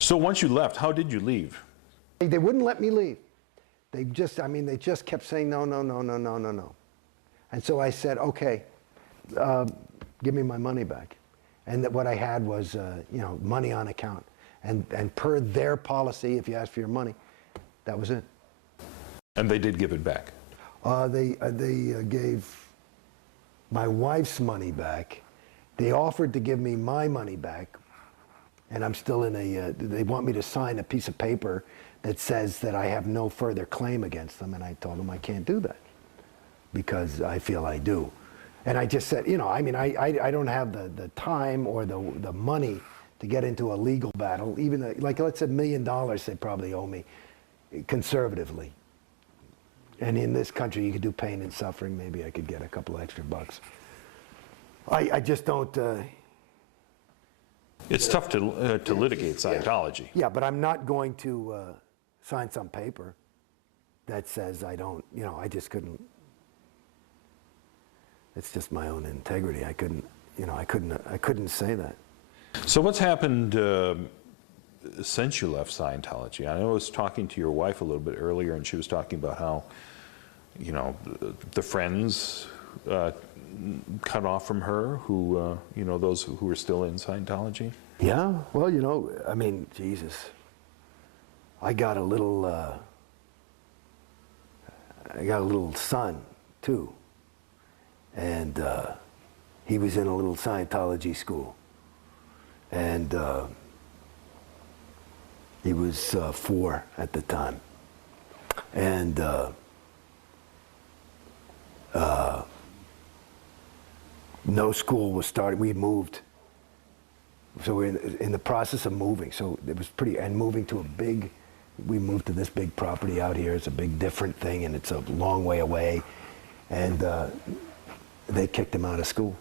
So once you left, how did you leave? They wouldn't let me leave. They just, I mean, they just kept saying no, no, no, no, no, no, no. And so I said, okay, give me my money back. And that what I had was, you know, money on account. And per their policy, if you ask for your money, that was it. And they did give it back? They gave my wife's money back. They offered to give me my money back. And I'm still in a, they want me to sign a piece of paper that says that I have no further claim against them. And I told them I can't do that because I feel I do. And I just said, you know, I mean, I don't have the time or the money to get into a legal battle. Even like, let's say $1 million they probably owe me conservatively. And in this country, you could do pain and suffering. Maybe I could get a couple extra bucks. I just don't. It's tough to litigate Scientology. Yeah, but I'm not going to sign some paper that says I don't, you know, I just couldn't. It's just my own integrity. I couldn't, you know, I couldn't say that. So what's happened since you left Scientology? I know I was talking to your wife a little bit earlier, and she was talking about how, you know, the friends cut off from her who, you know, those who were still in Scientology? Yeah, well, you know, I mean, Jesus, I got a little son, too. And he was in a little Scientology school. And he was 4 at the time. And no school was started. We moved. So we're in the process of moving. So it was pretty, and moving to a big, we moved to this big property out here. It's a big different thing, and it's a long way away. And they kicked him out of school.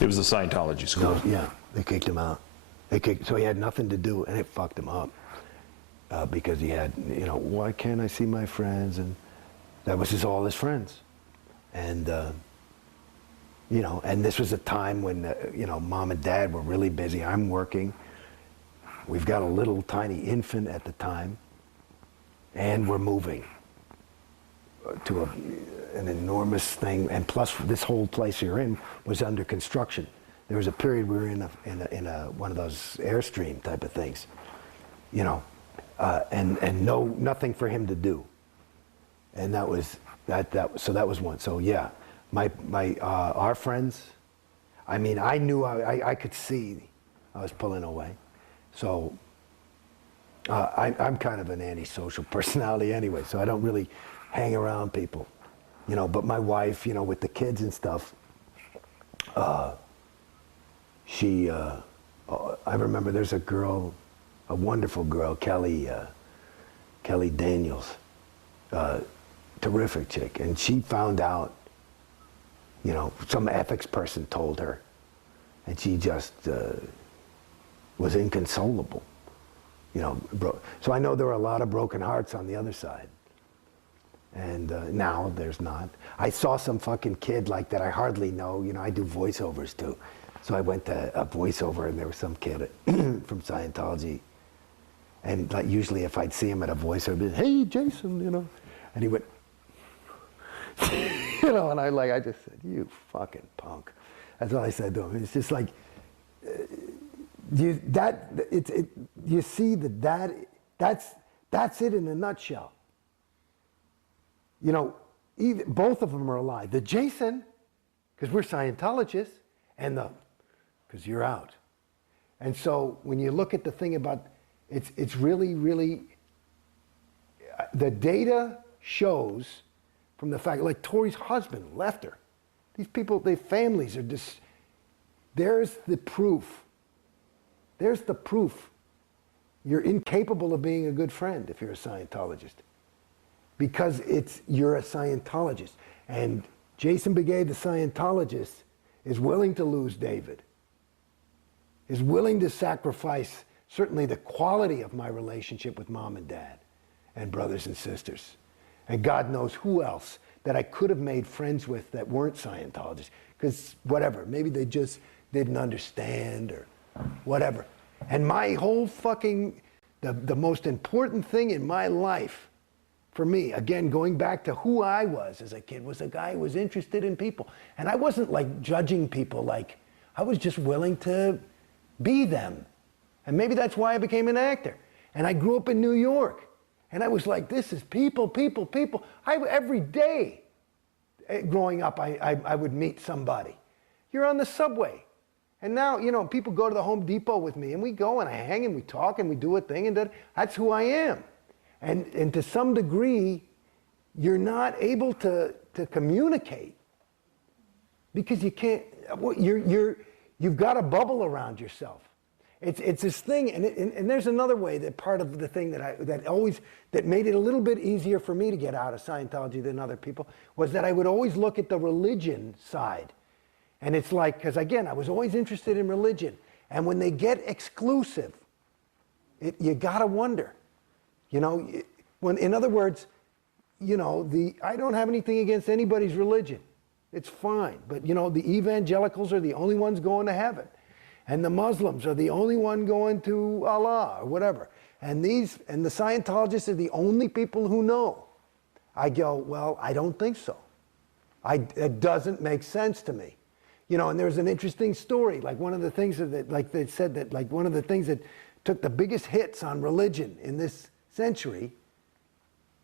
It was a Scientology school? No, yeah, they kicked him out. So he had nothing to do, and it fucked him up. Because he had, you know, why can't I see my friends? And that was all his friends. And, you know, and this was a time when, you know, Mom and Dad were really busy. I'm working. We've got a little tiny infant at the time. And we're moving to an enormous thing. And plus, this whole place you're in was under construction. There was a period we were in one of those Airstream type of things, you know. And nothing for him to do, and that was so that was one. So yeah, our friends, I mean, I knew I could see I was pulling away, so I'm kind of an antisocial personality anyway, so I don't really hang around people, you know. But my wife, you know, with the kids and stuff, she I remember there's a girl. A wonderful girl, Kelly Daniels, terrific chick, and she found out, you know, some ethics person told her, and she just was inconsolable, you know. So I know there were a lot of broken hearts on the other side, and now there's not. I saw some fucking kid like that I hardly know, you know. I do voiceovers too, so I went to a voiceover, and there was some kid from Scientology. And like usually if I'd see him at a voice, I'd be, hey, Jason, you know. And he went, you know, and I just said, you fucking punk. That's what I said to him. It's just like, you see that's it in a nutshell. You know, both of them are alive. The Jason, because we're Scientologists, and because you're out. And so when you look at the thing about, it's really, really, the data shows from the fact, like Tori's husband left her. These people, their families are just, there's the proof. There's the proof. You're incapable of being a good friend if you're a Scientologist. Because you're a Scientologist. And Jason Beghe, the Scientologist, is willing to lose David. Is willing to sacrifice certainly the quality of my relationship with Mom and Dad and brothers and sisters. And God knows who else that I could have made friends with that weren't Scientologists. Because whatever, maybe they just didn't understand or whatever. And my whole fucking, the most important thing in my life, for me, again, going back to who I was as a kid, was a guy who was interested in people. And I wasn't like judging people, like, I was just willing to be them. And maybe that's why I became an actor. And I grew up in New York. And I was like, this is people, people, people. Every day growing up, I would meet somebody. You're on the subway. And now, you know, people go to the Home Depot with me, and we go and I hang and we talk and we do a thing, and that's who I am. And to some degree, you're not able to communicate because you can't, you've got a bubble around yourself. It's this thing, and there's another way that part of the thing that made it a little bit easier for me to get out of Scientology than other people was that I would always look at the religion side. And it's like, because again, I was always interested in religion. And when they get exclusive, you gotta wonder, you know, in other words, you know, I don't have anything against anybody's religion. It's fine. But, you know, the evangelicals are the only ones going to heaven. And the Muslims are the only one going to Allah or whatever. And the Scientologists are the only people who know. I go, well, I don't think so. It doesn't make sense to me. You know, and there's an interesting story. Like one of the things that, like they said that, like one of the things that took the biggest hits on religion in this century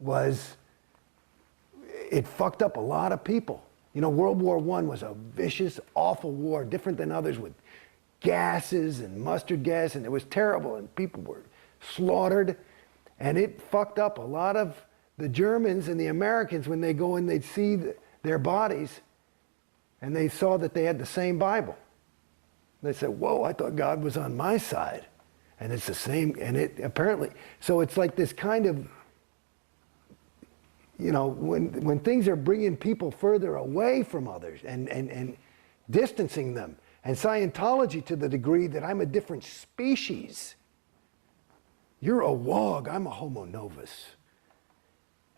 was it fucked up a lot of people. You know, World War I was a vicious, awful war, different than others, with gases and mustard gas, and it was terrible, and people were slaughtered, and it fucked up a lot of the Germans and the Americans when they go and they'd see their bodies, and they saw that they had the same Bible. They said, whoa, I thought God was on my side. And it's the same, and it apparently, so it's like this kind of, you know, when things are bringing people further away from others and distancing them, and Scientology to the degree that I'm a different species. You're a wog, I'm a homo novus.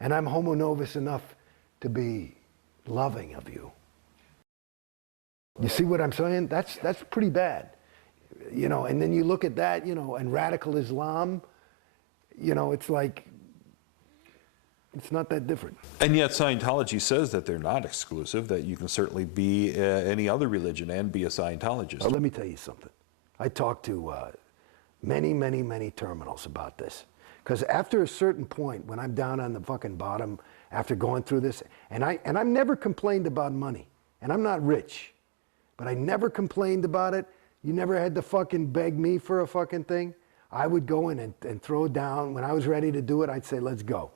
And I'm homo novus enough to be loving of you. You see what I'm saying? That's pretty bad. You know, and then you look at that, you know, and radical Islam, you know, it's like, it's not that different. And yet Scientology says that they're not exclusive, that you can certainly be any other religion and be a Scientologist. Let me tell you something. I talked to many, many, many terminals about this. Because after a certain point, when I'm down on the fucking bottom, after going through this, and I've never complained about money, and I'm not rich, but I never complained about it. You never had to fucking beg me for a fucking thing. I would go in and throw down. When I was ready to do it, I'd say, let's go.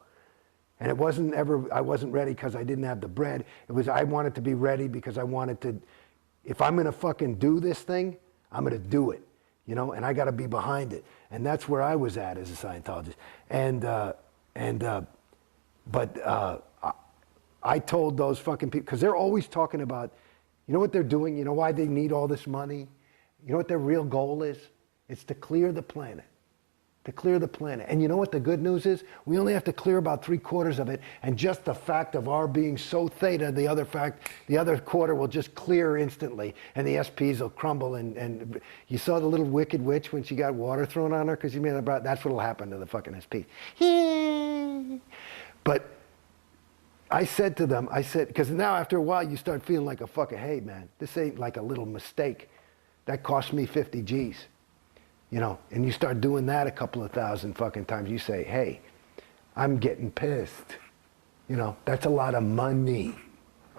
And it wasn't ever, I wasn't ready because I didn't have the bread. It was, I wanted to be ready because I wanted to, if I'm going to fucking do this thing, I'm going to do it, you know, and I got to be behind it. And that's where I was at as a Scientologist. But I told those fucking people, because they're always talking about, you know what they're doing? You know why they need all this money? You know what their real goal is? It's to clear the planet. To clear the planet. And you know what the good news is? We only have to clear about 3/4 of it, and just the fact of our being so theta, the other quarter will just clear instantly, and the SPs will crumble. And you saw the little wicked witch when she got water thrown on her because she made a brat. That's what'll happen to the fucking SPs. But I said to them, because now after a while you start feeling like a fucking, hey man, this ain't like a little mistake. That cost me 50 G's. You know, and you start doing that a couple of thousand fucking times. You say, hey, I'm getting pissed. You know, that's a lot of money.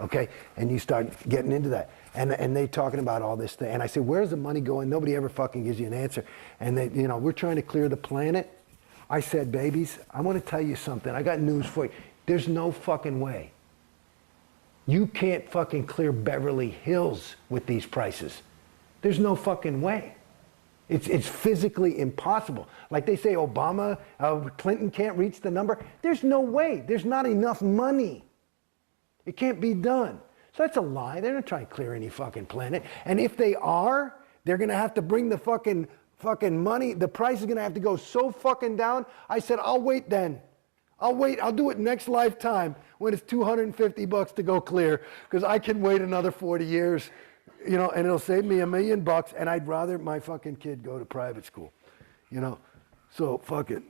Okay? And you start getting into that. And they talking about all this thing. And I say, where's the money going? Nobody ever fucking gives you an answer. And they, you know, we're trying to clear the planet. I said, babies, I want to tell you something. I got news for you. There's no fucking way. You can't fucking clear Beverly Hills with these prices. There's no fucking way. It's physically impossible. Like they say, Obama, Clinton can't reach the number. There's no way. There's not enough money. It can't be done. So that's a lie. They're not trying to clear any fucking planet. And if they are, they're going to have to bring the fucking money. The price is going to have to go so fucking down. I said, I'll wait then. I'll wait. I'll do it next lifetime when it's $250 to go clear, because I can wait another 40 years. You know, and it'll save me $1 million, and I'd rather my fucking kid go to private school. you know. So fuck it.